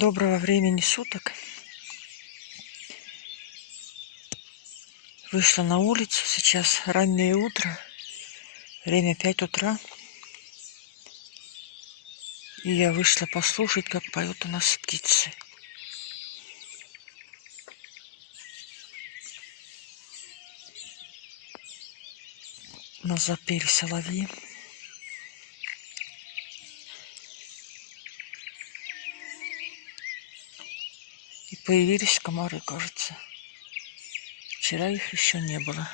Доброго времени суток. Вышла на улицу. Сейчас раннее утро. Время 5 утра. И я вышла послушать, как поют у нас птицы. У нас запели соловьи. И появились комары, кажется. Вчера их еще не было.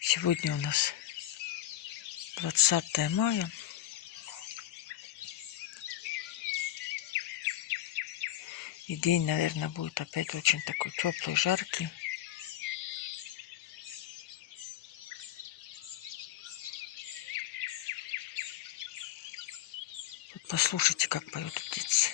Сегодня у нас 20 мая. И день, наверное, будет опять очень такой теплый, жаркий. Вот послушайте, как поют птицы.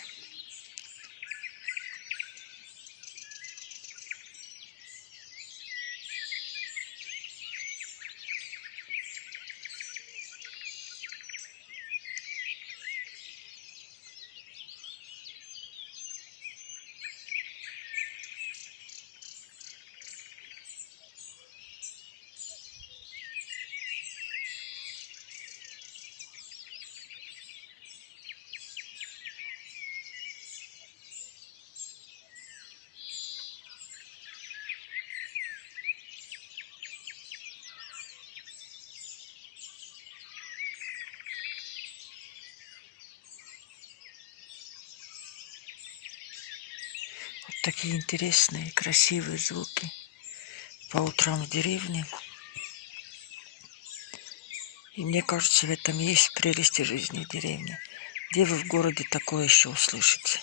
Вот такие интересные, красивые звуки по утрам в деревне. И мне кажется, в этом есть прелести жизни деревни. Где вы в городе такое еще услышите?